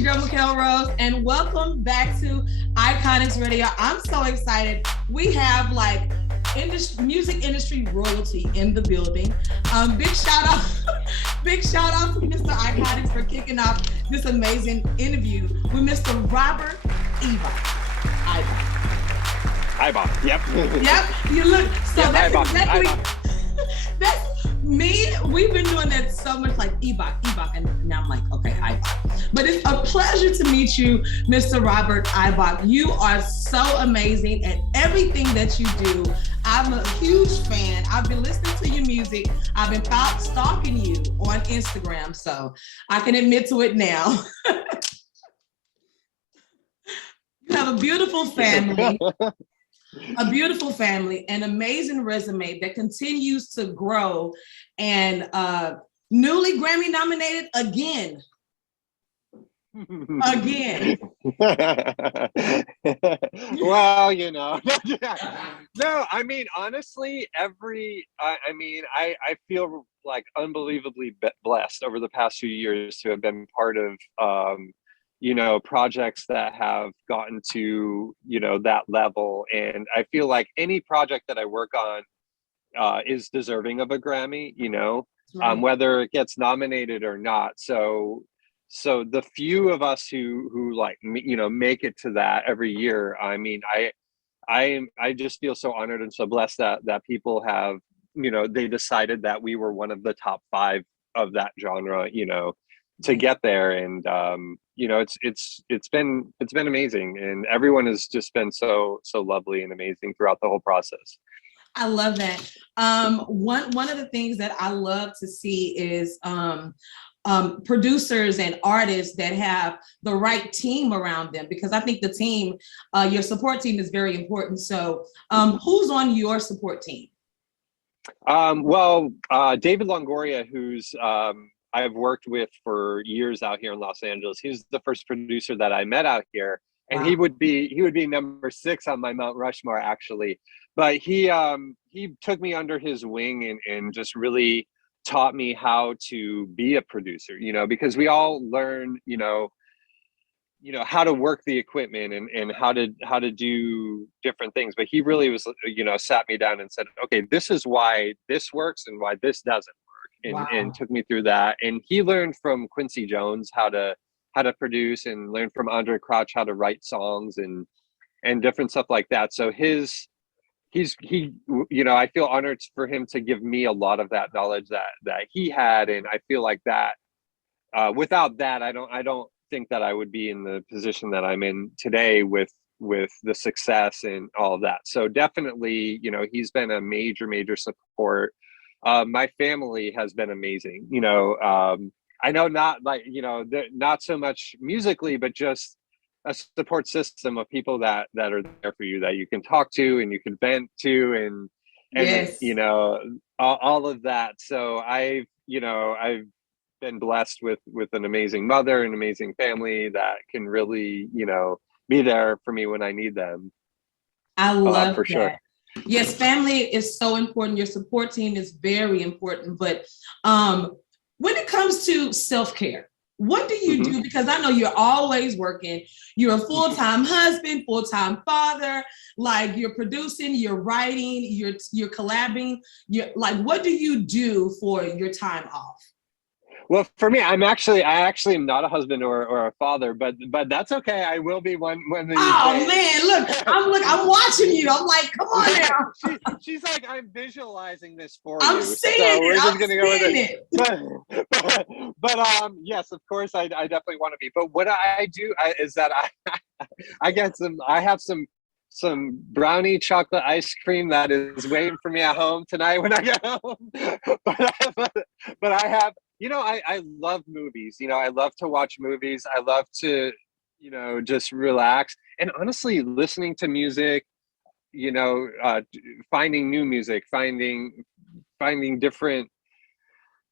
your girl, Mikkel Rose, and welcome back to Iconix Radio. I'm so excited. We have like music industry royalty in the building. Big shout out to Mr. Iconix for kicking off this amazing interview with Mr. Robert Eibach. Eibach. Yep. Yep. You look. So yep, that's Eibach. exactly. Eibach. That's me. We've been doing that so much, like Eibach, and now I'm like, okay, Eibach. But it's a pleasure to meet you, Mr. Robert Eibach. You are so amazing at everything that you do. I'm a huge fan. I've been listening to your music. I've been stalking you on Instagram, so I can admit to it now. You have a beautiful family. A beautiful family, an amazing resume that continues to grow, and newly Grammy nominated again. Well, you know, no, I mean, honestly, I feel like unbelievably blessed over the past few years to have been part of, you know, projects that have gotten to, you know, that level. And I feel like any project that I work on is deserving of a Grammy, you know, whether it gets nominated or not. So the few of us who like, you know, make it to that every year, I mean, I just feel so honored and so blessed that people have, you know, they decided that we were one of the top 5 of that genre, you know, to get there. And you know, it's been amazing, and everyone has just been so lovely and amazing throughout the whole process. I love that. One of the things that I love to see is producers and artists that have the right team around them, because I think the team, your support team, is very important. So who's on your support team? Well, David Longoria, who's I've worked with for years out here in Los Angeles. He's the first producer that I met out here, and wow. he would be number 6 on my Mount Rushmore, actually. But he took me under his wing and just really taught me how to be a producer, you know, because we all learn, you know, how to work the equipment and how to do different things. But he really was, you know, sat me down and said, okay, this is why this works and why this doesn't work. And took me through that. And he learned from Quincy Jones how to produce, and learned from Andre Crouch how to write songs and different stuff like that. So he, you know, I feel honored for him to give me a lot of that knowledge that he had. And I feel like that without that, I don't think that I would be in the position that I'm in today with the success and all of that. So definitely, you know, he's been a major support. My family has been amazing. You know, I know not like, you know, not so much musically, but just a support system of people that are there for you, that you can talk to and you can vent to, and yes. You know, all of that. So I've been blessed with an amazing mother and amazing family that can really, you know, be there for me when I need them. I love for that. Sure. Yes, family is so important. Your support team is very important. But when it comes to self-care, what do you do? Because I know you're always working. You're a full-time husband, full-time father. Like, you're producing, you're writing, you're collabing. What do you do for your time off? Well, for me, I actually am not a husband or a father, but that's okay. I will be one of these days. Man, I'm watching you. I'm like, come on now. She's like, I'm visualizing this for you. I'm seeing it. But yes, of course, I definitely want to be. But what I do is that I have some brownie chocolate ice cream that is waiting for me at home tonight when I get home. But I have. You know, I love movies. You know, I love to watch movies. I love to, you know, just relax. And honestly, listening to music, you know, finding new music, finding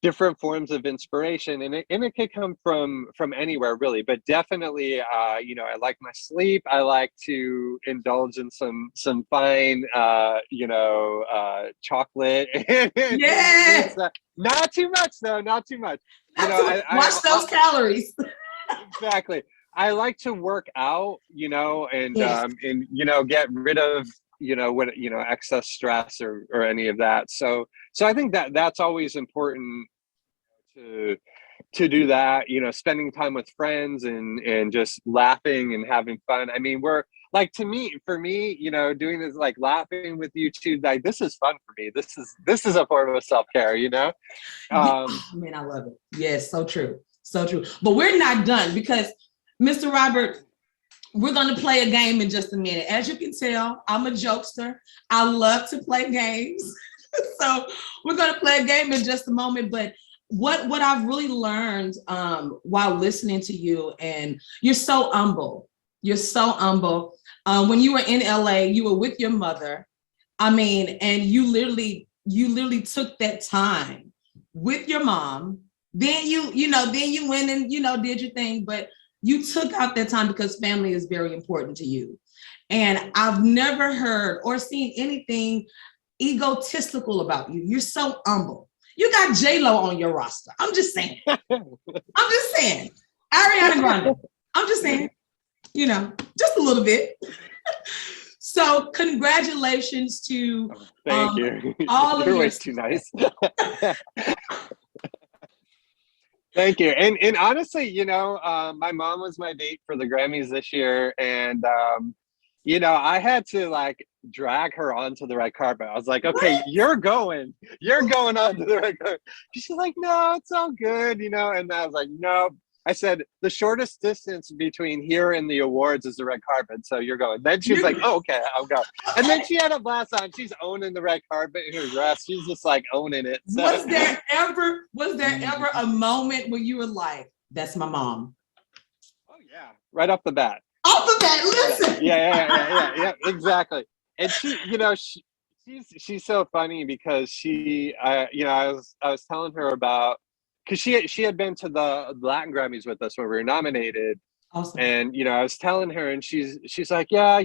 different forms of inspiration, and it could come from anywhere, really. But definitely, you know, I like my sleep. I like to indulge in some fine, you know, chocolate. Yeah. Not too much, though. Not too much. Watch those calories. Exactly. I like to work out, and Yes. get rid of what excess stress or any of that. So I think that that's always important to do that, spending time with friends and just laughing and having fun. I mean, we're like, for me, doing this, like laughing with you two, like this is fun for me. This is a form of self-care, Man, I love it. Yes, so true. So true. But we're not done because Mr. Robert, we're going to play a game in just a minute. As you can tell, I'm a jokester. I love to play games. So we're going to play a game in just a moment. But what I've really learned while listening to you, and you're so humble. You're so humble. When you were in LA, you were with your mother. I mean, and you literally took that time with your mom. Then you went and did your thing, but you took out that time because family is very important to you. And I've never heard or seen anything egotistical about you. You're so humble. You got J-Lo on your roster. I'm just saying. Ariana Grande. I'm just saying, just a little bit. So congratulations to thank you. All of You're your way too nice. Thank you. And honestly, my mom was my date for the Grammys this year, and I had to like drag her onto the red carpet. I was like, okay, What? you're going onto the red carpet. She's like, no, it's all good, and I was like, no. I said, the shortest distance between here and the awards is the red carpet, so you're going. Then she was like, oh, okay, I'll go. And then she had a blast on. She's owning the red carpet in her dress. She's just like owning it. So. Was there ever a moment where you were like, that's my mom? Oh yeah, right off the bat. Off the bat, listen. Yeah, exactly. And she, she's so funny because I was telling her about, because she had been to the Latin Grammys with us when we were nominated. Awesome. And I was telling her, and she's like, yeah,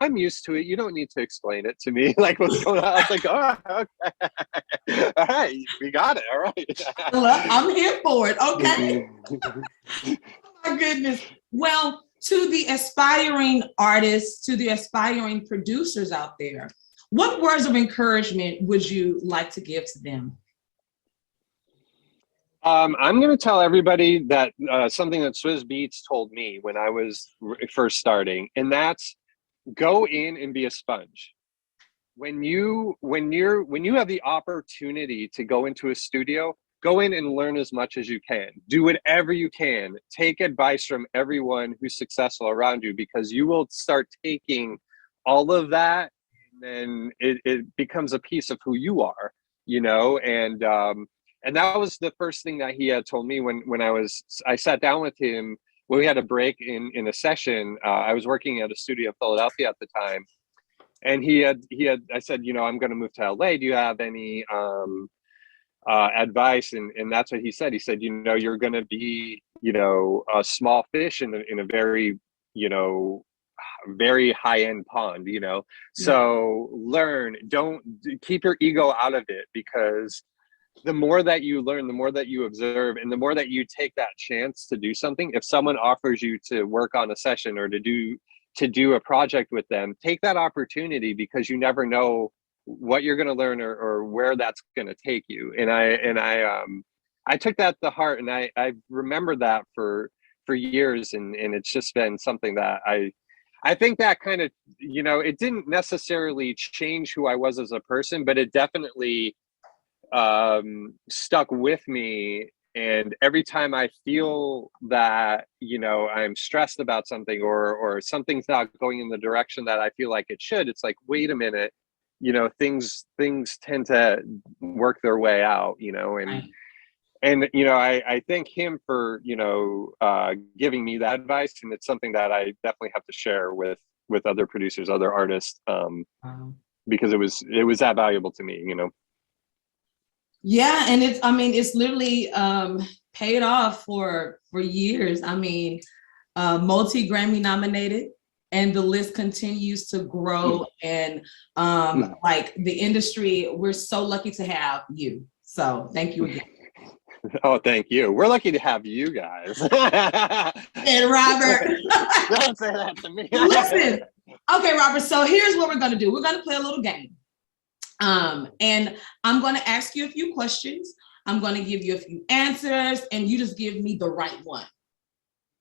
I'm used to it. You don't need to explain it to me, like what's going on. I was like, oh, okay, all right, we got it, all right. I'm here for it. Okay. Oh my goodness. Well, to the aspiring artists, to the aspiring producers out there, what words of encouragement would you like to give to them? I'm going to tell everybody that something that Swizz Beatz told me when I was first starting, and that's go in and be a sponge. When you have the opportunity to go into a studio, go in and learn as much as you can. Do whatever you can. Take advice from everyone who's successful around you, because you will start taking all of that, and then it becomes a piece of who you are, and that was the first thing that he had told me when I sat down with him when we had a break in a session. I was working at a studio in Philadelphia at the time, and I said, I'm going to move to LA. Do you have any advice? And that's what he said. He said, you're going to be, a small fish in a very, very high-end pond, so learn, don't keep your ego out of it, because the more that you learn, the more that you observe, and the more that you take that chance to do something. If someone offers you to work on a session or to do a project with them, take that opportunity, because you never know what you're going to learn or where that's going to take you. And I took that to heart, and I remembered that for years, and it's just been something that I think that kind of, it didn't necessarily change who I was as a person, but it definitely stuck with me. And every time I feel that, I'm stressed about something or something's not going in the direction that I feel like it should, it's like, wait a minute, things tend to work their way out, and I thank him for giving me that advice, and it's something that I definitely have to share with other producers, other artists, because it was that valuable to me. Yeah, and it's literally paid off for years. I mean, multi-Grammy nominated, and the list continues to grow. And like the industry, we're so lucky to have you. So thank you again. Oh, thank you. We're lucky to have you guys. And Robert. Don't say that to me. Listen. Okay, Robert. So here's what we're going to do. We're going to play a little game. And I'm going to ask you a few questions. I'm going to give you a few answers, and you just give me the right one.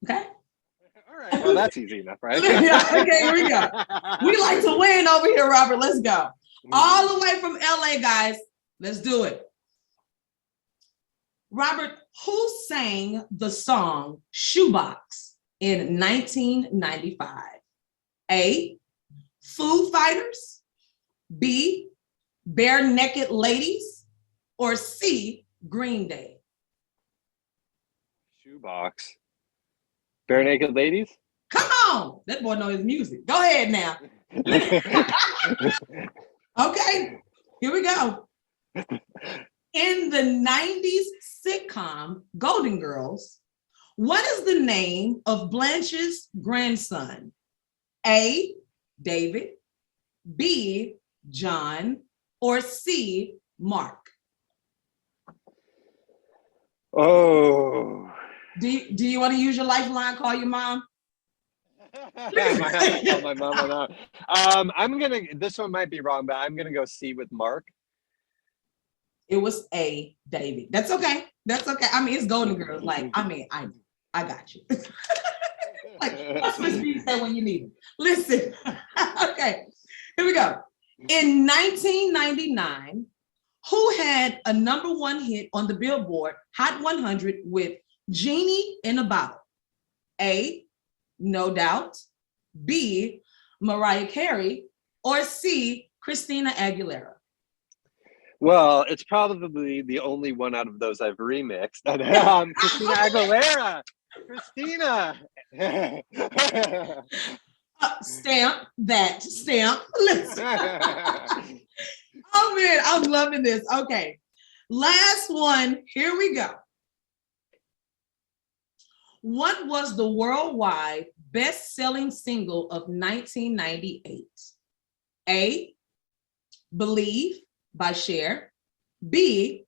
Okay? All right. Well, that's easy enough, right? Yeah, okay, here we go. We like to win over here, Robert. Let's go. All the way from LA, guys. Let's do it. Robert, who sang the song Shoebox in 1995? A, Foo Fighters, B, Bare Naked Ladies, or C, Green Day? Shoebox. Bare Naked Ladies? Come on. That boy knows his music. Go ahead now. Okay, here we go. In the 90s sitcom Golden Girls, what is the name of Blanche's grandson? A, David, B, John, or C, Mark? Oh. Do you want to use your lifeline, call your mom? My mom or not. This one might be wrong, but I'm gonna go C with Mark. It was A, David. That's okay. That's okay. I mean, it's Golden Girls. Like, I mean, I got you. Like, what's Miss B say when you need it? Listen. Okay, here we go. In 1999, who had a #1 hit on the Billboard Hot 100 with Genie in a Bottle? A, No Doubt, B, Mariah Carey, or C, Christina Aguilera? Well, it's probably the only one out of those I've remixed. Christina Aguilera. Christina. Stamp that. Stamp. Listen. Oh man, I'm loving this. Okay, last one. Here we go. What was the worldwide best-selling single of 1998? A, Believe by Cher, B,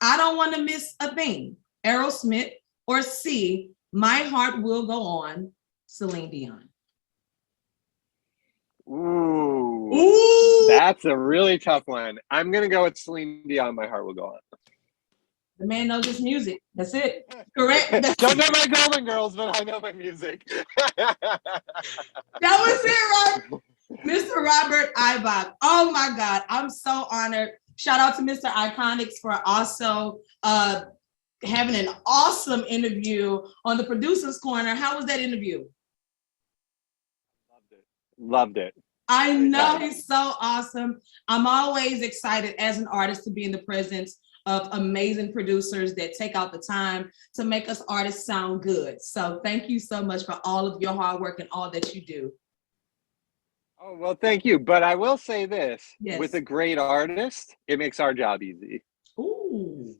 I Don't Want to Miss a Thing, Aerosmith, or C, My Heart Will Go On, Celine Dion? Ooh, that's a really tough one. I'm gonna go with Celine Dion, My Heart Will Go On. The man knows his music. That's it. Correct. Don't know my Golden Girls, but I know my music. That was it, right? Mr. Robert Eibach. Oh my God, I'm so honored. Shout out to Mr.Iconix for also having an awesome interview on the Producer's Corner. How was that interview? Loved it. I know, he's so awesome. I'm always excited as an artist to be in the presence of amazing producers that take out the time to make us artists sound good. So thank you so much for all of your hard work and all that you do. Oh, well, thank you. But I will say this, Yes. With a great artist, it makes our job easy. Ooh.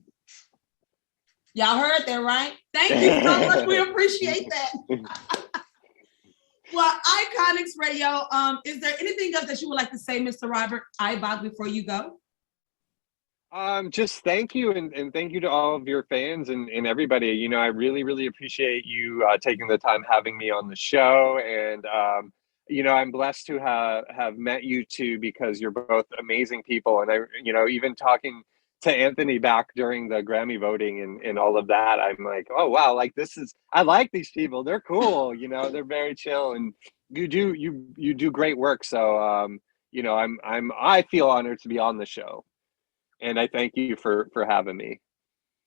Y'all heard that, right? Thank you so much. We appreciate that. Well, Iconix Radio, is there anything else that you would like to say, Mr. Robert Eibach, before you go? Just thank you, and thank you to all of your fans and everybody. You know, I really, really appreciate you taking the time having me on the show. And, you know, I'm blessed to have met you two because you're both amazing people. And you know, even talking to Anthony back during the Grammy voting and all of that, I'm like, oh, wow, like I like these people. They're cool. You know, they're very chill, and you do great work. So, you know, I feel honored to be on the show. And I thank you for having me.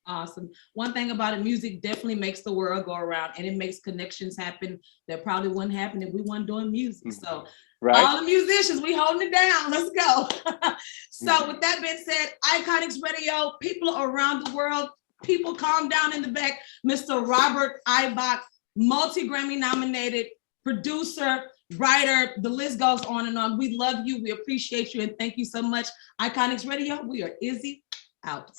Awesome. One thing about it, music definitely makes the world go around, and it makes connections happen that probably wouldn't happen if we weren't doing music. So right. All the musicians, we holding it down. Let's go. So with that being said, Iconix Radio, people around the world, people calm down in the back. Mr. Robert Eibach, multi-Grammy nominated producer, writer, the list goes on and on. We love you. We appreciate you. And thank you so much. Iconix Radio, we are Izzy out.